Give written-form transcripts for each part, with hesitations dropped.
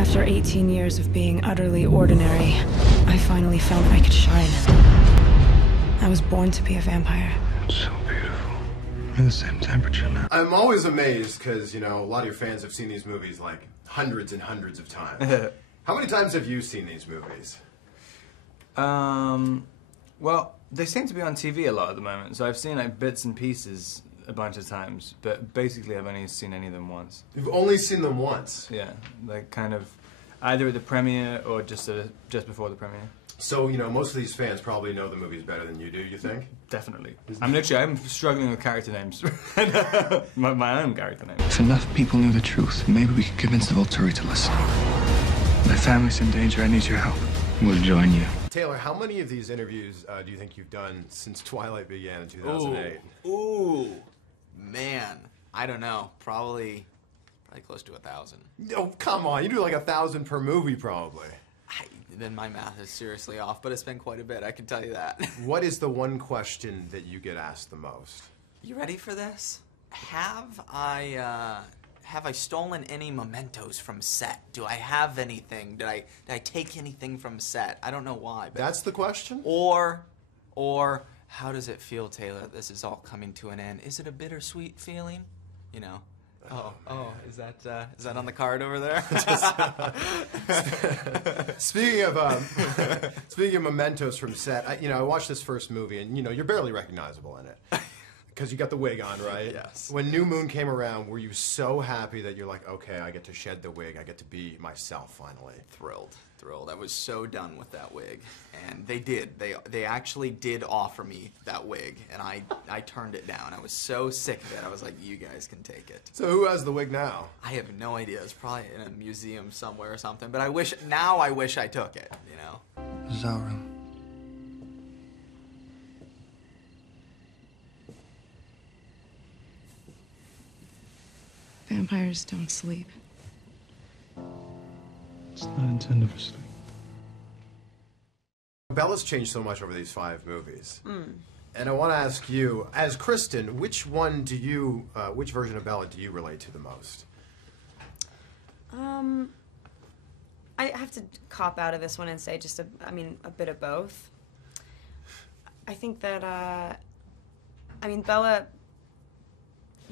After 18 years of being utterly ordinary, I finally found that I could shine. I was born to be a vampire. It's so beautiful. We're the same temperature now. I'm always amazed because, you know, a lot of your fans have seen these movies like hundreds and hundreds of times. How many times have you seen these movies? Well, they seem to be on TV a lot at the moment, so I've seen like bits and pieces a bunch of times, but basically I've only seen any of them once. You've only seen them once? Yeah, like kind of either at the premiere or just before the premiere. So, you know, most of these fans probably know the movies better than you do, you think? Definitely. I'm struggling with character names. my own character names. If enough people knew the truth, maybe we could convince the Volturi to listen. My family's in danger, I need your help. We'll join you. Taylor, how many of these interviews do you think you've done since Twilight began in 2008? Ooh, man, I don't know. Probably close to 1,000. Oh, come on, you do like 1,000 per movie, probably. Then my math is seriously off, but it's been quite a bit, I can tell you that. What is the one question that you get asked the most? You ready for this? Have I stolen any mementos from set? Do I have anything? Did I take anything from set? I don't know why. But that's the question? Or how does it feel, Taylor, that this is all coming to an end? Is it a bittersweet feeling? You know? Oh, is that on the card over there? Speaking of mementos from set, I watched this first movie, and you're barely recognizable in it because you got the wig on, right? Yes. When New Moon came around, were you so happy that you're like, okay, I get to shed the wig, I get to be myself finally? Thrilled. I was so done with that wig, and they did. They actually did offer me that wig, and I turned it down. I was so sick of it. I was like, you guys can take it. So who has the wig now? I have no idea. It's probably in a museum somewhere or something. But I wish I took it. You know. This is our room. Vampires don't sleep. It's not intended for sleep. Bella's changed so much over these 5 movies. And I want to ask you, as Kristen, which version of Bella do you relate to the most? I have to cop out of this one and say just a bit of both. I think that, Bella,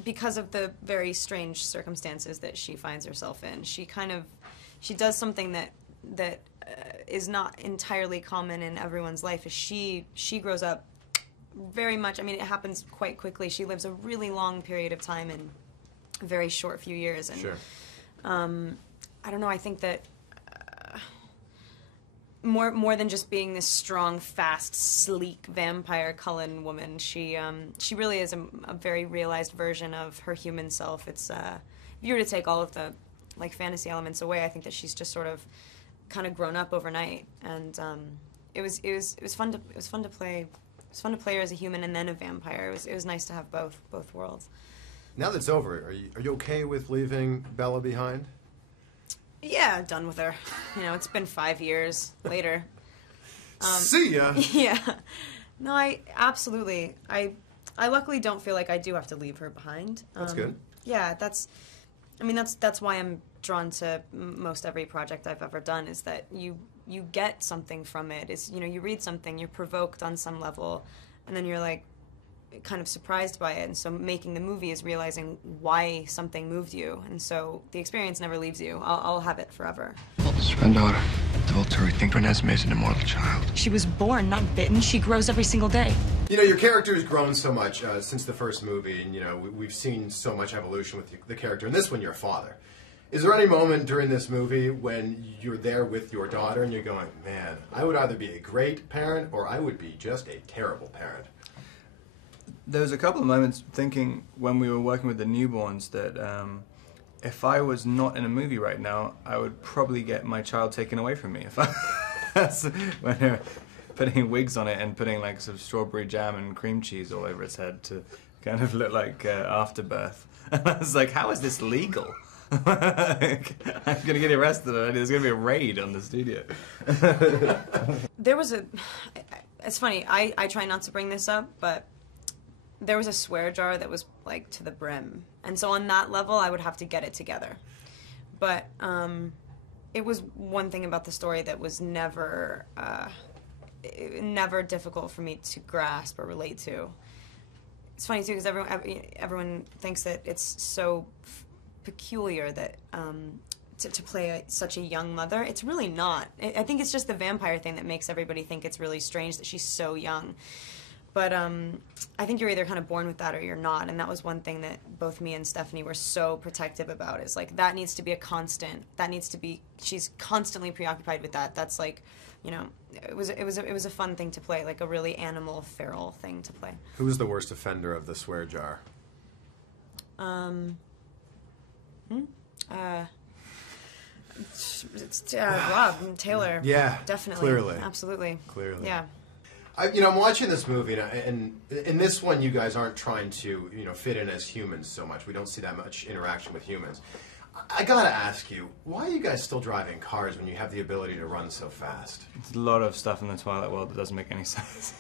because of the very strange circumstances that she finds herself in, she does something that is not entirely common in everyone's life. Is she grows up very much, it happens quite quickly. She lives a really long period of time in a very short few years. And, sure. I don't know, I think that more than just being this strong, fast, sleek vampire Cullen woman, she really is a very realized version of her human self. It's if you were to take all of the fantasy elements away, I think that she's just sort of kind of grown up overnight, and it was fun to play. It was fun to play her as a human and then a vampire. It was nice to have both worlds. Now that's over, are you okay with leaving Bella behind? Yeah, done with her. It's been 5 years later. See ya. Yeah. No, I absolutely. I luckily don't feel like I do have to leave her behind. That's good. Yeah, that's why I'm drawn to most every project I've ever done, is that you get something from it. You read something, you're provoked on some level, and then you're like kind of surprised by it. And so making the movie is realizing why something moved you, and so the experience never leaves you. I'll have it forever. This is my daughter. The Volturi think Renesmee is an immortal child. She was born, not bitten. She grows every single day. Your character has grown so much since the first movie, and we've seen so much evolution with the character. And this one, you're a father. Is there any moment during this movie when you're there with your daughter and you're going, man, I would either be a great parent or I would be just a terrible parent? There was a couple of moments thinking when we were working with the newborns that if I was not in a movie right now, I would probably get my child taken away from me. When they're putting wigs on it and putting sort of strawberry jam and cream cheese all over its head to kind of look like afterbirth. And I was like, how is this legal? I'm gonna get arrested already. There's gonna be a raid on the studio. It's funny, I try not to bring this up, but there was a swear jar that was to the brim, and so on that level I would have to get it together. But it was one thing about the story that was never difficult for me to grasp or relate to. It's funny too because everyone thinks that it's so peculiar that to play such a young mother. It's really not. I think it's just the vampire thing that makes everybody think it's really strange that she's so young. But I think you're either kind of born with that or you're not, and that was one thing that both me and Stephanie were so protective about, is like, that needs to be a constant. That needs to be, she's constantly preoccupied with that. That's like, you know, it was a fun thing to play, like a really animal, feral thing to play. Who was the worst offender of the swear jar? It's Rob and Taylor. Yeah, definitely. Clearly. Absolutely. Clearly. Yeah. I'm watching this movie, and in this one, you guys aren't trying to, fit in as humans so much. We don't see that much interaction with humans. I gotta ask you, why are you guys still driving cars when you have the ability to run so fast? There's a lot of stuff in the Twilight world that doesn't make any sense.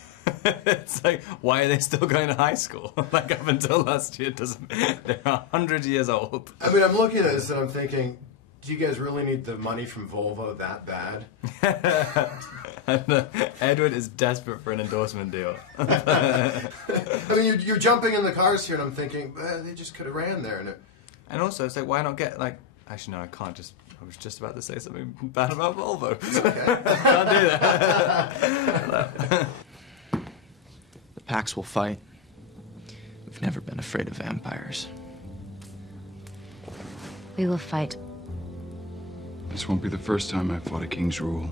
It's like, why are they still going to high school? Like, up until last year, they're 100 years old. I mean, I'm looking at this and I'm thinking, do you guys really need the money from Volvo that bad? Edward is desperate for an endorsement deal. I mean, you're jumping in the cars here, and I'm thinking, they just could have ran there. And also, it's like, why not get, like... Actually, no, I can't just... I was just about to say something bad about Volvo. Okay. Can't do that. The packs will fight. We've never been afraid of vampires. We will fight. This won't be the first time I've fought a king's rule.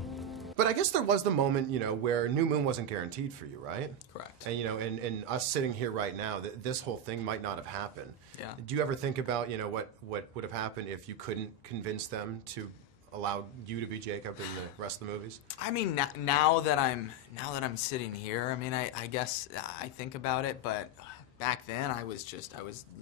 But I guess there was the moment, where New Moon wasn't guaranteed for you, right? Correct. And, and us sitting here right now, this whole thing might not have happened. Yeah. Do you ever think about, what would have happened if you couldn't convince them to allow you to be Jacob in the rest of the movies? I mean, now that I'm sitting here, I mean, I guess I think about it, but back then I was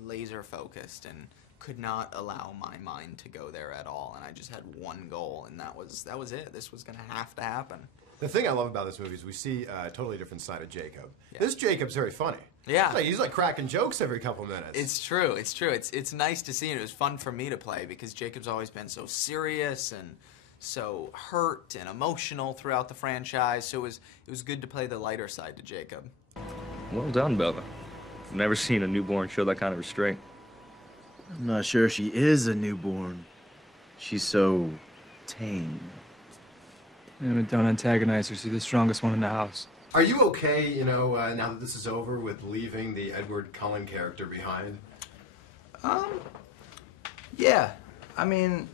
laser focused and could not allow my mind to go there at all, and I just had one goal, and that was it. This was going to have to happen. The thing I love about this movie is we see a totally different side of Jacob. Yeah. This Jacob's very funny. Yeah. He's like cracking jokes every couple minutes. It's true. It's nice to see, and it was fun for me to play because Jacob's always been so serious and so hurt and emotional throughout the franchise. So it was good to play the lighter side to Jacob. Well done, Bella. I've never seen a newborn show that kind of restraint. I'm not sure she is a newborn. She's so tame. Yeah, but don't antagonize her. She's the strongest one in the house. Are you okay, now that this is over, with leaving the Edward Cullen character behind? Yeah. I mean,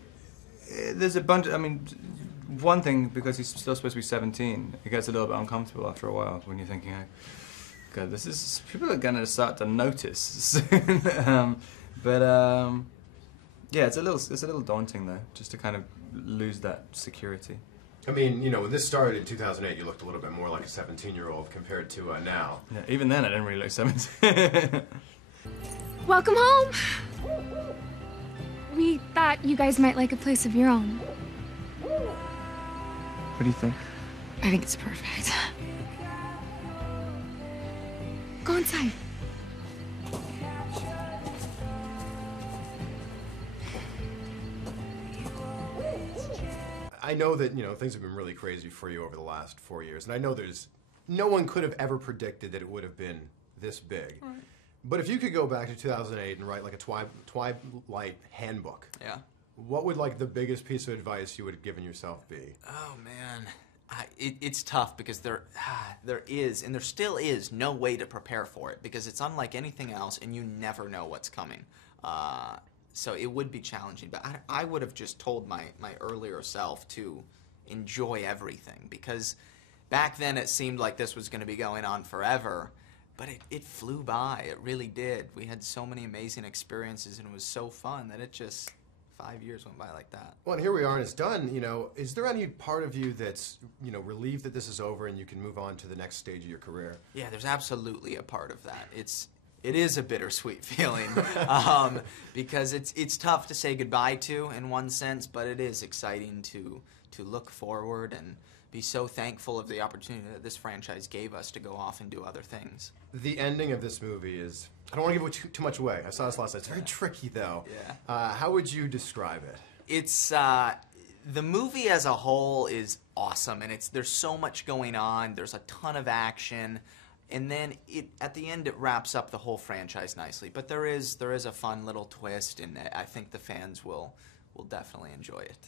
there's a bunch... one thing, because he's still supposed to be 17, it gets a little bit uncomfortable after a while when you're thinking, God, people are going to start to notice soon. Yeah, it's a little daunting though, just to kind of lose that security. I mean, when this started in 2008, you looked a little bit more like a 17-year-old compared to now. Yeah, even then I didn't really look 17. Welcome home! We thought you guys might like a place of your own. What do you think? I think it's perfect. Go inside. I know that, things have been really crazy for you over the last 4 years, and I know no one could have ever predicted that it would have been this big. Right. But if you could go back to 2008 and write like a Twilight handbook, yeah, what would the biggest piece of advice you would have given yourself be? Oh man, it's tough because there is and there still is no way to prepare for it because it's unlike anything else, and you never know what's coming. So it would be challenging, but I would have just told my earlier self to enjoy everything, because back then it seemed like this was going to be going on forever, but it flew by. It really did. We had so many amazing experiences, and it was so fun that it just, 5 years went by like that. Well, and here we are, and it's done. Is there any part of you that's, relieved that this is over and you can move on to the next stage of your career? Yeah, there's absolutely a part of that. It is a bittersweet feeling because it's tough to say goodbye to in one sense, but it is exciting to look forward and be so thankful of the opportunity that this franchise gave us to go off and do other things. The ending of this movie is, I don't want to give too much away. I saw this last night. It's very tricky, though. Yeah. How would you describe it? It's The movie as a whole is awesome, and there's so much going on. There's a ton of action, and then at the end it wraps up the whole franchise nicely. But there is a fun little twist, and I think the fans will definitely enjoy it.